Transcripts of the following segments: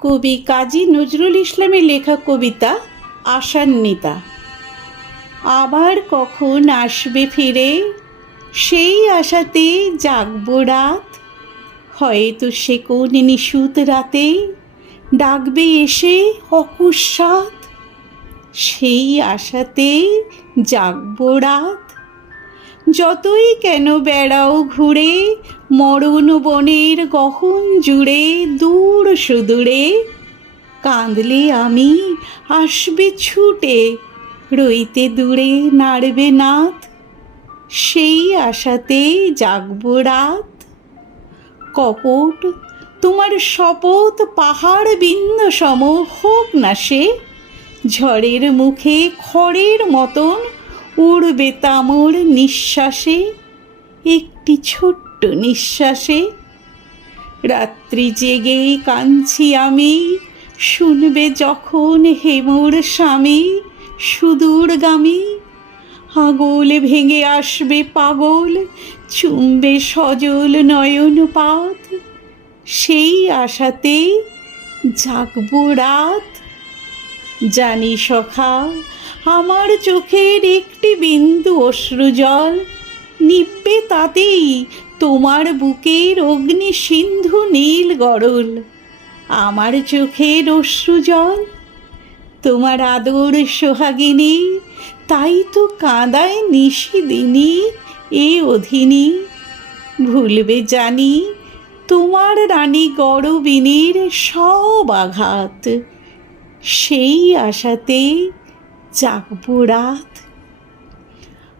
কবি কাজী নজরুল ইসলামের লেখা কবিতা আশান্বিতা। আবার কখন আসবে ফিরে? সেই আশাতে জাগবো রাত। হয়তো সে কোন নিশুত রাতে ডাকবে এসে অকস্মাৎ। সেই আশাতে জাগবো রাত। যতই কেন বেড়াও ঘুরে, মরণ বনের গহন জুড়ে, দূর সুদূরে, কাঁদলে আমি আসবে ছুটে, রইতে দূরে নাড়বে নাথ সেই আশাতে জাগব রাত। কপট, তোমার শপথ পাহাড় বিন্দ সম হোক না সে, ঝড়ের মুখে খড়ের মতন উড়বে তামর নিঃশ্বাসে, একটি ছোট্ট নিঃশ্বাসে। রাত্রি জেগে কাঁদছি আমি, শুনবে যখন হেমুর স্বামী সুদূরগামী। আগল ভেঙে আসবে পাগল, চুমবে সজল নয়ন পাত সেই আশাতে জাগবো রাত। জানি সখা আমার চোখের একটি বিন্দু অশ্রুজল নিব্বে তাতেই তোমার বুকের অগ্নি সিন্ধু নীল গরল। আমার চোখের অশ্রুজল তোমার আদর সোহাগিনী, তাই তো কাঁদায় নিশিদিনী এ অধীনী। ভুলবে জানি তোমার রানী গরবিনীর সব আঘাত। সেই আশাতে জাগবো রাত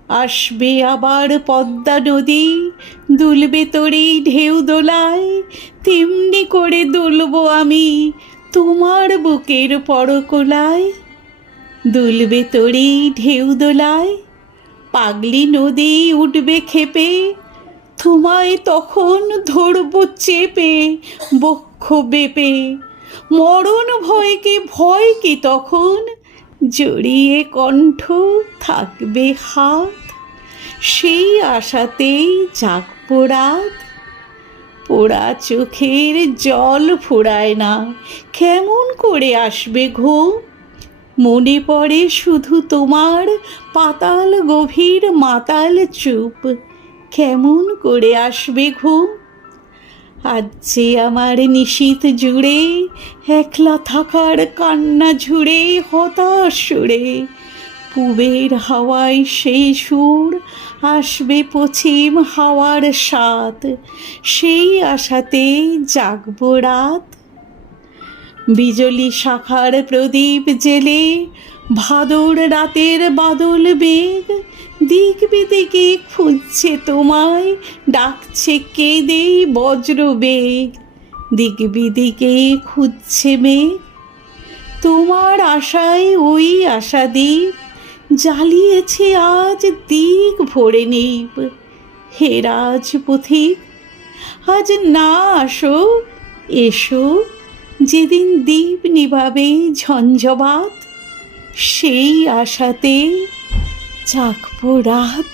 আসবে আবার পদ্মা নদী, দুলবে তোরে ঢেউ দোলায়, তেমনি করে দুলবো আমি তোমার বুকের পরকোলায়। দুলবে তোরে ঢেউ দোলায়, পাগলি নদী উঠবে খেপে তোমায় তখন ধরবো চেপে, বক্ষ বেপে। মরণ ভয়কে ভয় কি তখন? জড়িয়ে কণ্ঠ থাকবে হাত। সেই আশাতেই জাগবো রাত। পোড়া চোখের জল ফোড়ায় না, কেমন করে আসবে ঘুম মনে পড়ে শুধু তোমার পাতাল গভীর মাতাল চুপ, কেমন করে আসবে ঘুম আজ যে আমার নিশীত জুড়ে, একলা থাকার কান্না ঝুড়ে, হতাশ সুরে, পুবের হাওয়ায় সেই সুর আসবে পশ্চিম হাওয়ার স্বাদ, সেই আশাতে জাগবো রাত। বিজলি শাখার প্রদীপ জেলে ভাদর রাতের বাদল বেগ দিক বিদিকে খুঁজছে তোমায়, ডাকছে কেঁদে বজ্র বেগ দিক বিদিকে খুঁজছে মেঘ। তোমার আশায় ওই আশা দ্বীপ, জ্বালিয়েছে আজ দিক ভরে নিপ। হে রাজপথিক আজ না আসো, এসো, যেদিন দ্বীপ নিভাবে ঝঞ্ঝবাত, সেই আশাতে জাগবো রাত